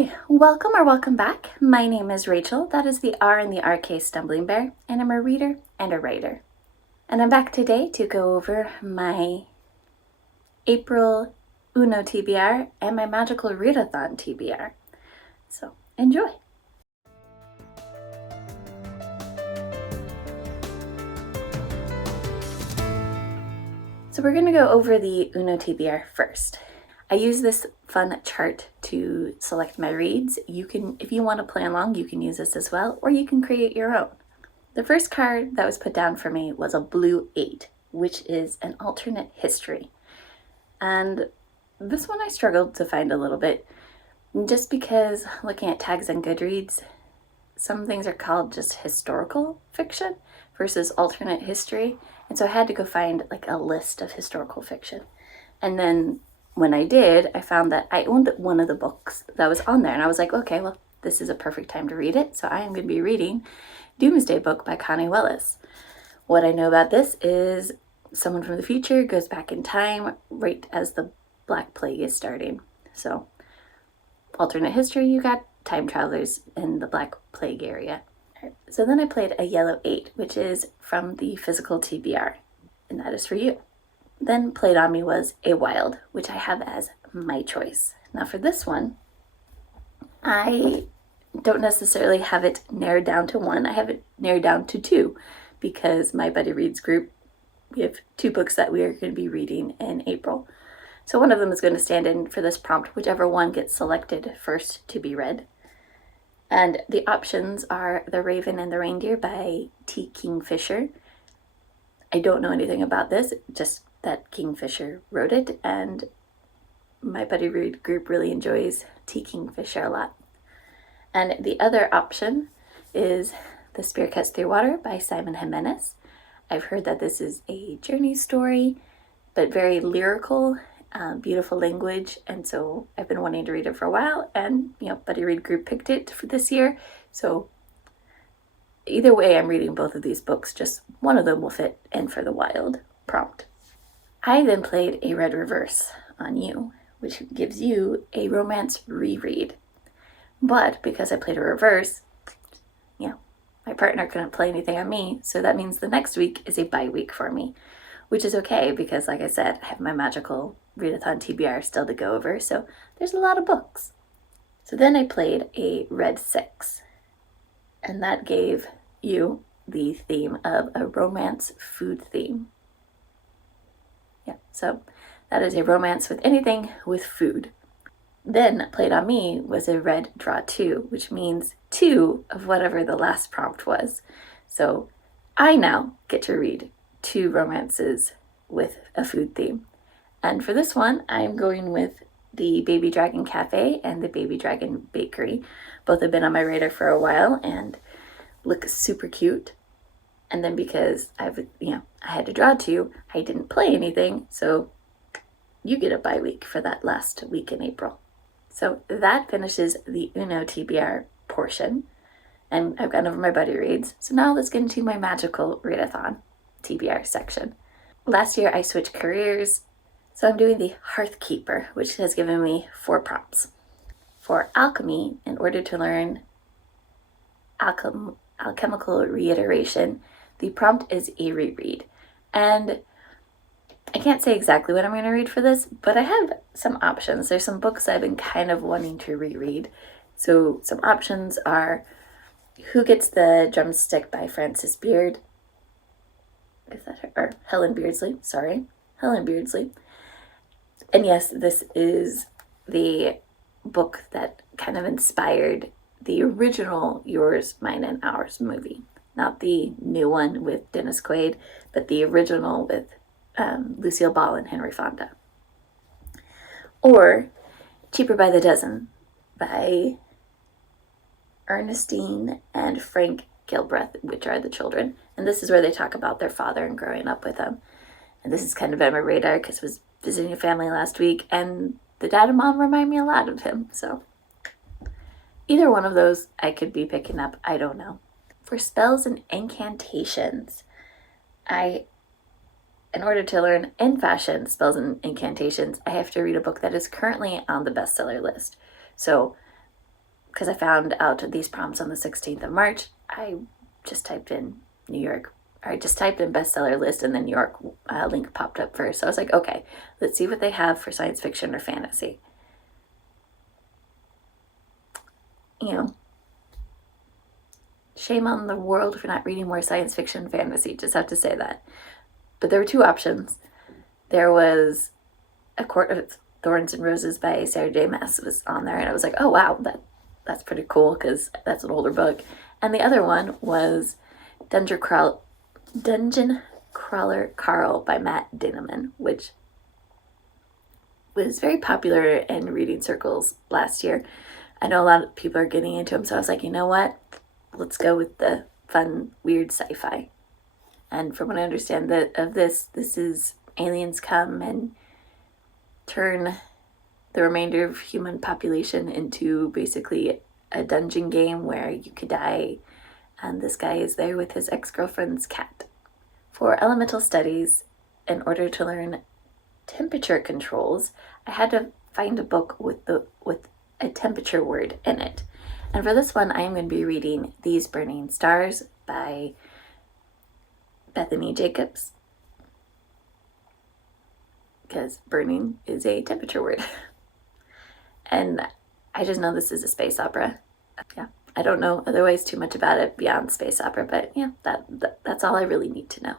Hi, welcome or welcome back. My name is Rachel, that is the R in the RK Stumbling Bear, and I'm a reader and a writer. And I'm back today to go over my April TBR and my Magical Readathon TBR. So enjoy. So we're going to go over the TBR first. I use this fun chart to select my reads. You can, if you want to play along, you can use this as well, or you can create your own. The first card that was put down for me was a blue 8, which is an alternate history. And this one I struggled to find a little bit, just because looking at tags on Goodreads, some things are called just historical fiction versus alternate history. And so I had to go find like a list of historical fiction. And then when I did, I found that I owned one of the books that was on there, and I was like, okay, well, this is a perfect time to read it. So I am going to be reading Doomsday Book by Connie Willis. What I know about this is someone from the future goes back in time right as the Black Plague is starting. So alternate history, you got time travelers in the Black Plague area. So then I played a yellow 8, which is from the physical TBR, and that is for you. Then played on me was a wild, which I have as my choice. Now for this one, I don't necessarily have it narrowed down to 1. I have it narrowed down to 2 because my Buddy Reads group, we have 2 books that we are going to be reading in April. So one of them is going to stand in for this prompt, whichever one gets selected first to be read. And the options are The Raven and the Reindeer by T. Kingfisher. I don't know anything about this, just that Kingfisher wrote it, and my Buddy Read group really enjoys T. Kingfisher a lot. And the other option is The Spear Cuts Through Water by Simon Jimenez. I've heard that this is a journey story, but very lyrical, beautiful language, and so I've been wanting to read it for a while, and Buddy Read group picked it for this year. So either way, I'm reading both of these books, just one of them will fit in for the wild prompt. I then played a red reverse on you, which gives you a romance reread. But because I played a reverse, my partner couldn't play anything on me, so that means the next week is a bye week for me, which is okay because, like I said, I have my Magical Readathon TBR still to go over, so there's a lot of books. So then I played a red 6, and that gave you the theme of a romance food theme. Yeah, so that is a romance with anything with food. Then played on me was a red draw 2, which means 2 of whatever the last prompt was. So I now get to read 2 romances with a food theme. And for this one, I'm going with the Baby Dragon Cafe and the Baby Dragon Bakery. Both have been on my radar for a while and look super cute. And then because I had to draw 2, I didn't play anything, so you get a bye week for that last week in April. So that finishes the Uno TBR portion, and I've gone over my Buddy Reads. So now let's get into my Magical Readathon TBR section. Last year I switched careers, so I'm doing the Hearthkeeper, which has given me 4 prompts. For alchemy, in order to learn alchemical reiteration, the prompt is a reread. And I can't say exactly what I'm going to read for this, but I have some options. There's some books I've been kind of wanting to reread. So some options are Who Gets the Drumstick by Frances Beard. Is that her? Or Helen Beardsley, sorry. Helen Beardsley. And yes, this is the book that kind of inspired the original Yours, Mine, and Ours movie. Not the new one with Dennis Quaid, but the original with Lucille Ball and Henry Fonda. Or Cheaper by the Dozen by Ernestine and Frank Gilbreth, which are the children. And this is where they talk about their father and growing up with him. And this is kind of on my radar because I was visiting a family last week, and the dad and mom remind me a lot of him. So either one of those I could be picking up. I don't know. For spells and incantations, in order to learn in fashion spells and incantations, I have to read a book that is currently on the bestseller list. So because I found out these prompts on the 16th of March, I just typed in New York, or I just typed in bestseller list, and the New York link popped up first. So I was like, okay, let's see what they have for science fiction or fantasy. You know, shame on the world for not reading more science fiction and fantasy, just have to say that. But there were two options. There was A Court of Thorns and Roses by Sarah J. Maas was on there, and I was like, oh wow, that's pretty cool, because that's an older book. And the other one was Dungeon Crawler Carl by Matt Dinneman, which was very popular in reading circles last year. I know a lot of people are getting into them, so I was like, you know what? Let's go with the fun, weird sci-fi. And from what I understand of this is aliens come and turn the remainder of human population into basically a dungeon game where you could die, and this guy is there with his ex-girlfriend's cat. For elemental studies, in order to learn temperature controls, I had to find a book with a temperature word in it. And for this one, I am going to be reading These Burning Stars by Bethany Jacobs, because burning is a temperature word. And I just know this is a space opera. Yeah, I don't know otherwise too much about it beyond space opera, but yeah, that's all I really need to know.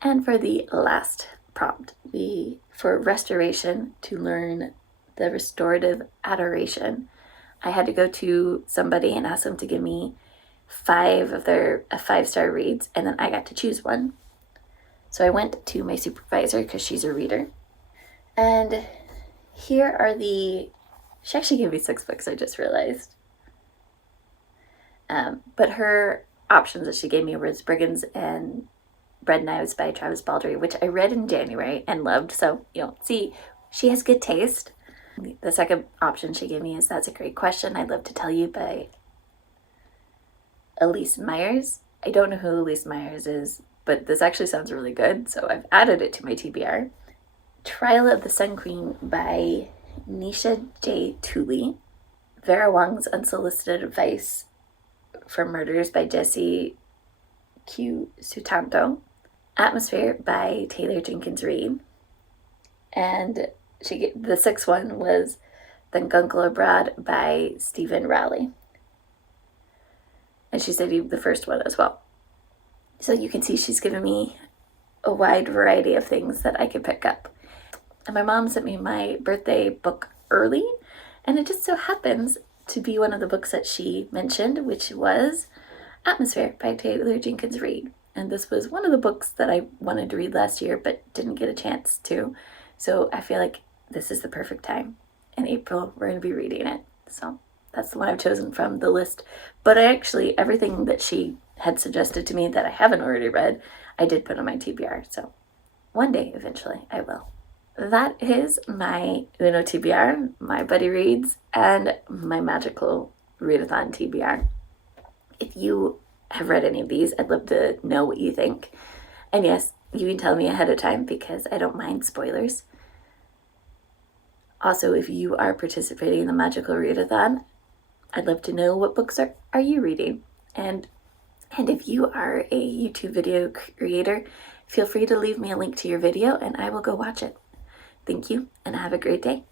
And for the last prompt, for restoration, to learn the restorative adoration, I had to go to somebody and ask them to give me 5 of their 5-star reads, and then I got to choose one. So I went to my supervisor, because she's a reader, and here are she actually gave me 6 books, I just realized. But her options that she gave me was Brigands and Bread Knives by Travis Baldree, which I read in January and loved. So, see, she has good taste. The second option she gave me is That's a Great Question, I'd Love to Tell You by Elise Myers. I don't know who Elise Myers is, but this actually sounds really good, so I've added it to my TBR. Trial of the Sun Queen by Nisha J. Tooley. Vera Wong's Unsolicited Advice for Murders by Jesse Q. Sutanto. Atmosphere by Taylor Jenkins Reid. And the 6th one was The Guncle Abroad by Stephen Rowley. And she said the first one as well. So you can see she's given me a wide variety of things that I could pick up. And my mom sent me my birthday book early, and it just so happens to be one of the books that she mentioned, which was Atmosphere by Taylor Jenkins Reid. And this was one of the books that I wanted to read last year but didn't get a chance to. So I feel like this is the perfect time. In April, we're going to be reading it. So that's the one I've chosen from the list. But everything that she had suggested to me that I haven't already read, I did put on my TBR. So one day, eventually, I will. That is my Uno TBR, my Buddy Reads, and my Magical Readathon TBR. If you have read any of these, I'd love to know what you think. And yes, you can tell me ahead of time, because I don't mind spoilers. Also, if you are participating in the Magical Readathon, I'd love to know what books are you reading. And if you are a YouTube video creator, feel free to leave me a link to your video and I will go watch it. Thank you, and have a great day.